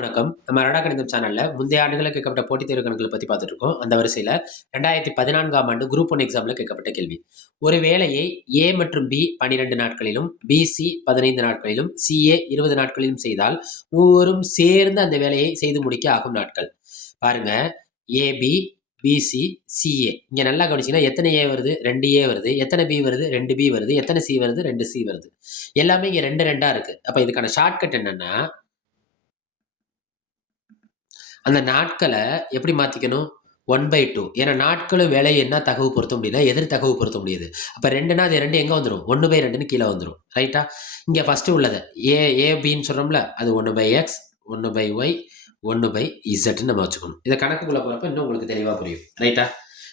வணக்கம். நம்ம அரடா கணிதம் சேனல்ல முந்தைய ஆண்டுகளில் கேட்கப்பட்ட போட்டித் தேர்வு கணக்குகளை பத்தி பார்த்துட்டு இருக்கோம். அந்த வரிசையில 2014ஆம் ஆண்டு குரூப் 1 எக்ஸாம்ல கேட்கப்பட்ட கேள்வி. ஒரு வேலையை A மற்றும் B 12 நாட்களிலும், BC 15 நாட்களிலும், CA 20 நாட்களிலும் செய்தால், மூவரும் சேர்ந்து அந்த வேலையை செய்து முடிக்க ஆகும் நாட்கள். பாருங்க, AB, BC, CA. இங்க நல்லா கவனிச்சீங்கன்னா எத்தனை A வருது? 2A வருது. எத்தனை B வருது? 2B வருது. எத்தனை C வருது? 2C வருது. எல்லாமே இங்க 2 2ஆ இருக்கு. அப்ப இதுக்கான ஷார்ட்கட் என்னன்னா, அந்த நாட்கள எப்படி மாத்திக்கணும்? 1/2. ஏன்னா நாட்களும் வேலையும் என்ன தகவு பொருத்த முடியும்னா, எதிர் தகவு பொருத்த முடியுது. அப்ப 2ன்னா அது 2 எங்க வந்துரும்? 1/2ன்னு கீழ வந்துரும். ரைட்டா? இங்க ஃபர்ஸ்ட் உள்ளத ABன்னு சொல்றோம்ல, அது 1/x, 1/y, 1/zன்னு நம்ம வச்சுக்கணும். இத கணக்குக்குள்ள போறப்ப இன்னும் உங்களுக்கு தெளிவா புரியும். ரைட்டா?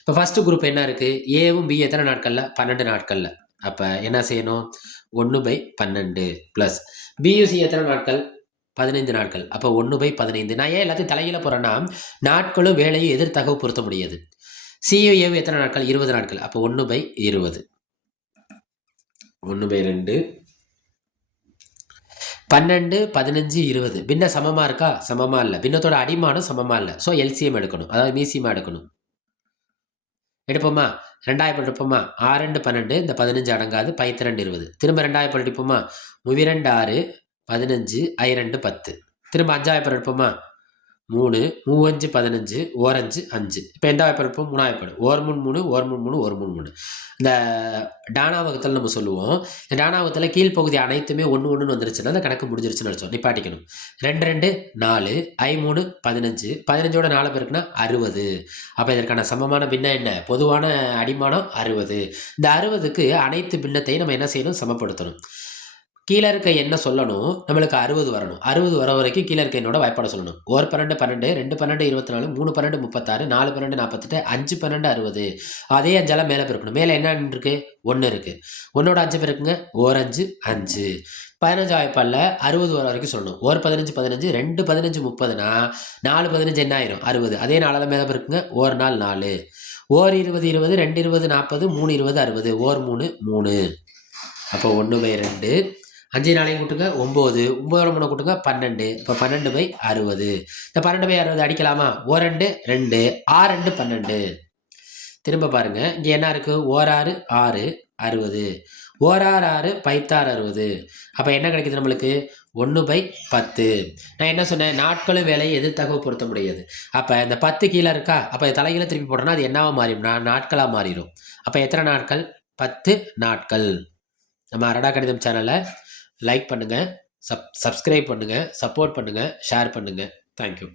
இப்ப ஃபர்ஸ்ட் குரூப் என்ன இருக்கு? Aவும் B எத்தனை நாட்கள்ல? 12 நாட்கள்ல. அப்ப என்ன செய்யணும்? 1/12 பிளஸ் Bயும் C எத்தனை நாட்கள்? 15 நாட்கள். அப்ப 1/15. நான் ஏன் எல்லாத்தையும் தலைகீழ போடுறேன்னா, நாட்களும் வேலையும் எதிர் தகவு பொருத்த முடியாது. Cயும் Aவும் எத்தனை நாட்கள்? 20 நாட்கள். அப்ப 1/20. 1/2. 12, 15, 20. பின்ன சமமா இருக்கா? சமமா இல்ல. பின்னத்தோட அடிமானம் சமமா இல்ல. ஸோ எல்சிஎம் எடுக்கணும். அதாவது மீசியமா எடுக்கணும். எடுப்போமா? 2 எடுப்போமா? 6 12. இந்த 15 அடங்காது. 2 20. திரும்ப 2 எடுப்போமா? 2 6, 15, 2 10. திரும்ப 5 எடுப்போமா? 3, 3 15, 1 5 5. இப்போ எந்த எடுப்போம்? 3 1 3 3, 1 3 3, 1 3 3. இந்த டானா வகுத்தல் நம்ம சொல்லுவோம். இந்த டானா வகுத்தல கீழ்ப்பகுதி அனைத்துமே 1 1ன்னு வந்துருச்சுன்னா அந்த கணக்கு முடிஞ்சிருச்சுன்னு அர்த்தம். நிப்பாட்டிக்கணும். 2 2 4, I 3 15. 15ஓட 4 பெருக்குனா 60. அப்ப இதற்கான சமமான பின்னம் என்ன? பொதுவான அடிமானம் 60. இந்த 60க்கு அனைத்து பின்னத்தையும் நம்ம என்ன செய்யணும்? சமப்படுத்தணும். கீழ இருக்க எண்ண சொல்லணும். நம்மளுக்கு 60 வரணும். 60 வர வரைக்கும் கீழ இருக்க எண்ணோட வாய்ப்பாட சொல்லணும். 1 12 12, 2 12 24, 3 12 36, 4 12 48, 5 12 60. அதே 5ஆல மேல பெருக்கணும். மேல என்ன இருக்கு? 1 இருக்கு. 1ஓட 5 பெருக்குங்க. 1 5 5. 15 வாய்ப்பாடுல 60 வர வரைக்கும் சொல்லணும். 1 15 15, 2 15 30னா 4 15 என்ன ஆயிரும்? 60. அதே 4ஆல மேல பெருக்குங்க. 1 4 4. 1 20 20, 2 20 40, 3 20 60. 1 3 3. அப்போ 1/2. 5 4 கூட்டுங்க 9. 9 3 கூட்டுங்க 12. இப்போ 12/60. இந்த 12/60 அடிக்கலாமா? 1 2 2, 6 2 12. திரும்ப பாருங்க. இங்க என்ன இருக்கு? 1 6 6 60. 1 6 6 5 60. அப்ப என்ன கிடைக்குது நம்மளுக்கு? 1/10. நான் என்ன சொன்னேன்? நாட்களும் வேலையும் எதிர் தகவு பொருத்த முடியாது. அப்ப இந்த 10 கீழ இருக்கா? அப்ப தலைகீழ திருப்பி போட்டோம்னா அது என்னவா மாறிடும்னா நாட்களா மாறிடும். அப்ப எத்தனை நாட்கள்? 10 நாட்கள். நம்ம அரடா கணிதம் சேனலை லைக் பண்ணுங்கள், சப்ஸ்கிரைப் பண்ணுங்கள், சப்போர்ட் பண்ணுங்கள், ஷேர் பண்ணுங்கள். தேங்க்யூ.